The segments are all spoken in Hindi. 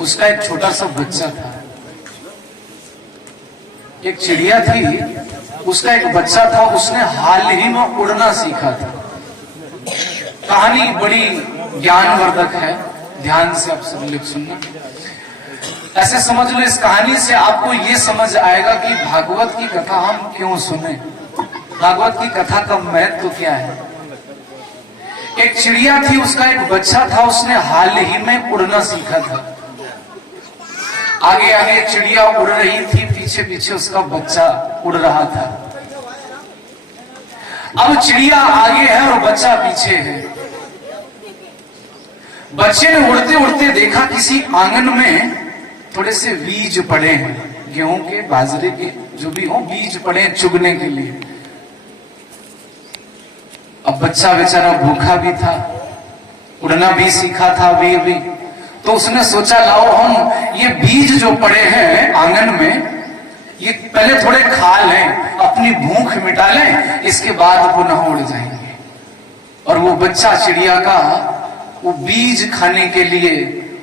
उसका एक छोटा सा बच्चा था। एक चिड़िया थी, उसका एक बच्चा था, उसने हाल ही में उड़ना सीखा था। कहानी बड़ी ज्ञानवर्धक है, ध्यान से आप सब लोग सुनना। ऐसे समझ लो, इस कहानी से आपको ये समझ आएगा कि भागवत की कथा हम क्यों सुने, भागवत की कथा का महत्व क्या है। एक चिड़िया थी, उसका एक बच्चा था, उसने हाल ही में उड़ना सीखा था। आगे आगे चिड़िया उड़ रही थी, पीछे पीछे उसका बच्चा उड़ रहा था। अब चिड़िया आगे है और बच्चा पीछे है। बच्चे ने उड़ते उड़ते देखा किसी आंगन में थोड़े से बीज पड़े हैं, गेहूं के, बाजरे के, जो भी हो, बीज पड़े हैं चुगने के लिए। अब बच्चा बेचारा भूखा भी था, उड़ना भी सीखा था अभी, तो उसने सोचा लाओ हम ये बीज जो पड़े हैं आंगन में, ये पहले थोड़े खा लें, अपनी भूख मिटा लें, इसके बाद पुनः उड़ जाएंगे। और वो बच्चा चिड़िया का वो बीज खाने के लिए,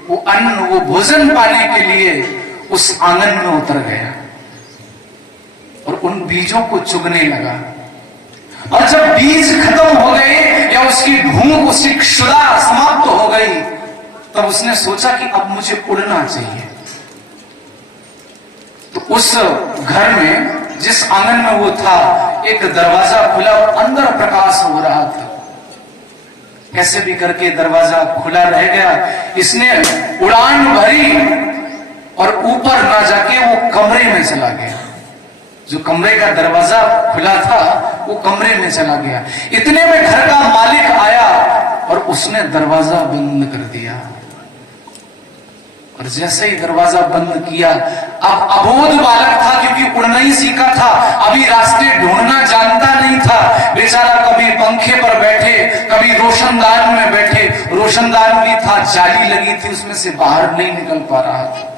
वो अन्न, वो भोजन पाने के लिए उस आंगन में उतर गया और उन बीजों को चुगने लगा। और जब बीज खत्म हो गए या उसकी भूख, उसकी क्षुधा समाप्त हो गई, तब उसने सोचा कि अब मुझे उड़ना चाहिए। तो उस घर में, जिस आंगन में वो था, एक दरवाजा खुला और अंदर प्रकाश हो रहा था। कैसे भी करके दरवाजा खुला रह गया। इसने उड़ान भरी और ऊपर ना जाके वो कमरे में चला गया। जो कमरे का दरवाजा खुला था वो कमरे में चला गया। इतने में घर का मालिक आया और उसने दरवाजा बंद कर दिया। और जैसे ही दरवाजा बंद किया, अब अबोध बालक था, क्योंकि उड़ना ही सीखा था, अभी रास्ते ढूंढना जानता नहीं था। बेचारा कभी पंखे पर बैठे, कभी रोशनदान में बैठे, रोशनदान भी था, जाली लगी थी, उसमें से बाहर नहीं निकल पा रहा था।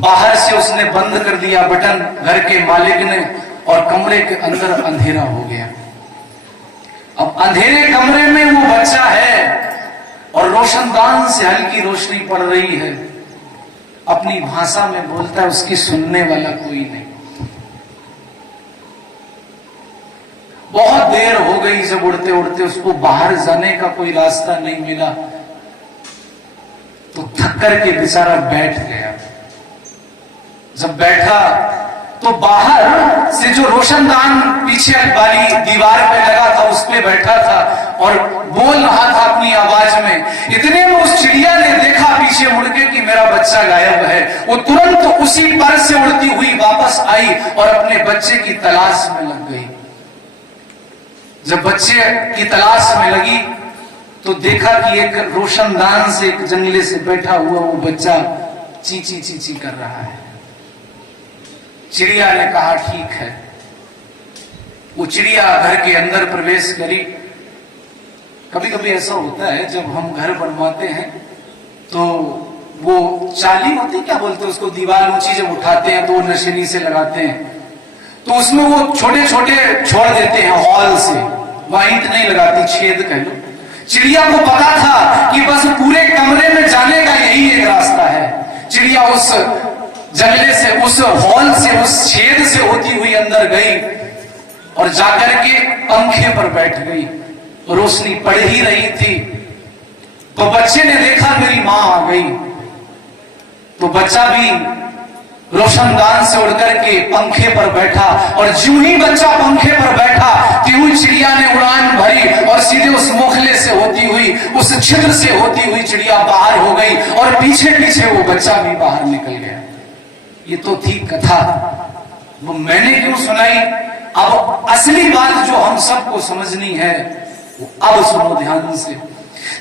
बाहर से उसने बंद कर दिया बटन घर के मालिक ने, और कमरे के अंदर अंधेरा हो गया। अब अंधेरे कमरे में वो बच्चा है और रोशनदान से हल्की रोशनी पड़ रही है। अपनी भाषा में बोलता है, उसकी सुनने वाला कोई नहीं। बहुत देर हो गई, जब उड़ते उड़ते उसको बाहर जाने का कोई रास्ता नहीं मिला, तो थक कर के बेचारा बैठ गया। जब बैठा तो बाहर से जो रोशनदान पीछे वाली दीवार पे लगा था, उस पे बैठा था और बोल रहा था अपनी आवाज में। इतने में उस चिड़िया ने देखा पीछे मुड़ के कि मेरा बच्चा गायब है। वो तुरंत उसी पर से उड़ती हुई वापस आई और अपने बच्चे की तलाश में लग गई। जब बच्चे की तलाश में लगी तो देखा कि एक रोशनदान से, एक जंगले से बैठा हुआ वो बच्चा चींची चींची कर रहा है। चिड़िया ने कहा ठीक है। वो चिड़िया घर के अंदर प्रवेश करी। कभी कभी ऐसा होता है, जब हम घर बनवाते हैं तो वो चाली होती, क्या बोलते हैं उसको, दीवार ऊंची जब उठाते हैं तो वो नशेनी से लगाते हैं, तो उसमें वो छोटे छोटे छोड़ देते हैं हॉल से, वहां ईंट नहीं लगाती, छेद कह लो। चिड़िया को पता था कि बस पूरे कमरे में जाने का यही एक रास्ता है। चिड़िया उस जंगले से, उस हॉल से, उस छेद से होती हुई अंदर गई और जाकर के पंखे पर बैठ गई। रोशनी पड़ ही रही थी तो बच्चे ने देखा मेरी मां आ गई, तो बच्चा भी रोशनदान से उड़कर के पंखे पर बैठा। और ज्यों ही बच्चा पंखे पर बैठा, त्यों ही चिड़िया ने उड़ान भरी और सीधे उस मोखले से होती हुई, उस छिद्र से होती हुई चिड़िया बाहर हो गई और पीछे पीछे वो बच्चा भी बाहर निकल गया। ये तो थी कथा, वो मैंने क्यों सुनाई। अब असली बात जो हम सबको समझनी है वो अब सुनो ध्यान से।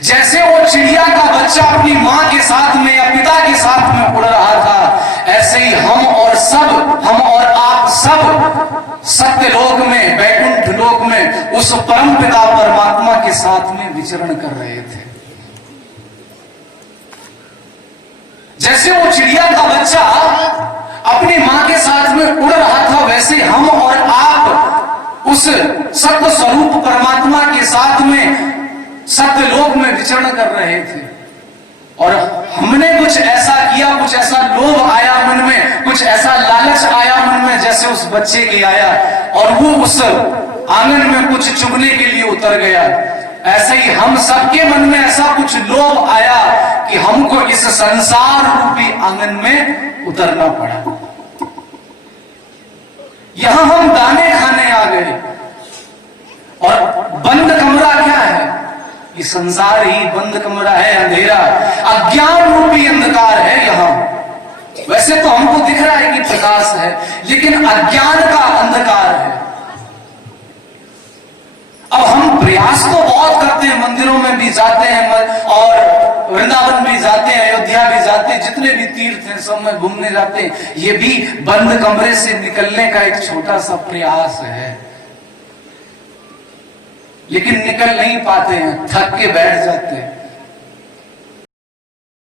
जैसे वो चिड़िया का बच्चा अपनी मां के साथ में या पिता के साथ में उड़ रहा था, ऐसे ही हम और आप सब सत्य लोक में, वैकुंठ लोक में उस परम पिता परमात्मा के साथ में विचरण कर रहे थे। जैसे वो चिड़िया का बच्चा अपनी मां के साथ में उड़ रहा था, वैसे हम और आप उस सत्य स्वरूप परमात्मा के साथ में सत्य लोक में विचरण कर रहे थे। और हमने कुछ ऐसा लोभ आया मन में, कुछ ऐसा लालच आया मन में जैसे उस बच्चे के आया, और वो उस आंगन में कुछ चुगने के लिए उतर गया। ऐसे ही हम सबके मन में ऐसा कुछ लोभ आया कि हमको इस संसार रूपी आंगन में उतरना पड़ा। यहां हम दाने खाने आ गए, और बंद कमरा क्या है? ये संसार ही बंद कमरा है, अंधेरा, अज्ञान रूपी अंधकार है यहां। वैसे तो हमको दिख रहा है कि प्रकाश है, लेकिन अज्ञान का अंधकार है। अब हम प्रयास तो बहुत करते हैं, मंदिरों में भी जाते हैं और वृंदावन भी जाते हैं, अयोध्या भी जाते हैं, जितने भी तीर्थ हैं सब में घूमने जाते हैं। ये भी बंद कमरे से निकलने का एक छोटा सा प्रयास है, लेकिन निकल नहीं पाते हैं, थक के बैठ जाते हैं।